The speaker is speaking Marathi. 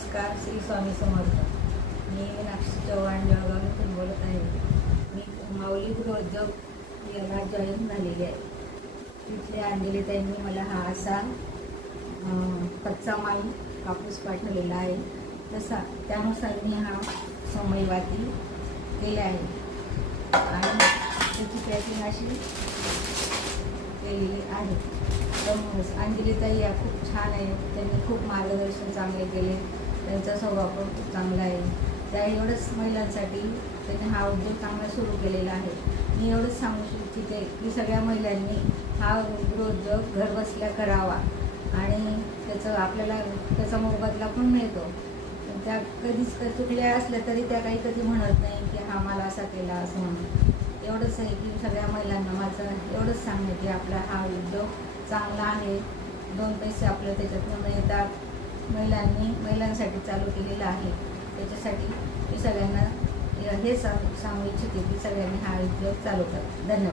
नमस्कार, श्री स्वामी समर्थ. मी मीनाक्षी चव्हाण जळगावहून बोलत आहे. मी माऊली गृहोद्योग याला जॉईन झालेली आहे. तिथल्या अंजलीताईंनी मला हा असा कच्चा माल कापूस पाठवलेला आहे. त्यानुसार मी हा समयवाती केला आहे आणि त्याची पॅकिंग अशी केलेली आहे. तर अंजलीताई या खूप छान आहे. त्यांनी खूप मार्गदर्शन चांगले केले. त्यांचा स्वभाव पण खूप चांगला आहे. त्या एवढंच महिलांसाठी त्यांनी हा उद्योग चांगला सुरू केलेला आहे. मी एवढंच सांगू इच्छिते की सगळ्या महिलांनी हा गृहोद्योग घरबसल्या करावा आणि आपल्याला त्याचा मोबदला पण मिळतो. त्या कधीच चुकल्या असल्या तरी त्या कधी म्हणत नाही की हा मला असा केला असं म्हणून. एवढंच आहे की सगळ्या महिलांना माझं एवढंच सांगणे की आपला हा उद्योग चांगला आहे. 2 पैसे आपल्या त्याच्यातून मिळतात. महिलांसाठी चालू केलेला आहे. त्याच्यासाठी मी सगळ्यांना हे सांगू इच्छिते की सगळ्यांनी हा उद्योग चालू करा. धन्यवाद.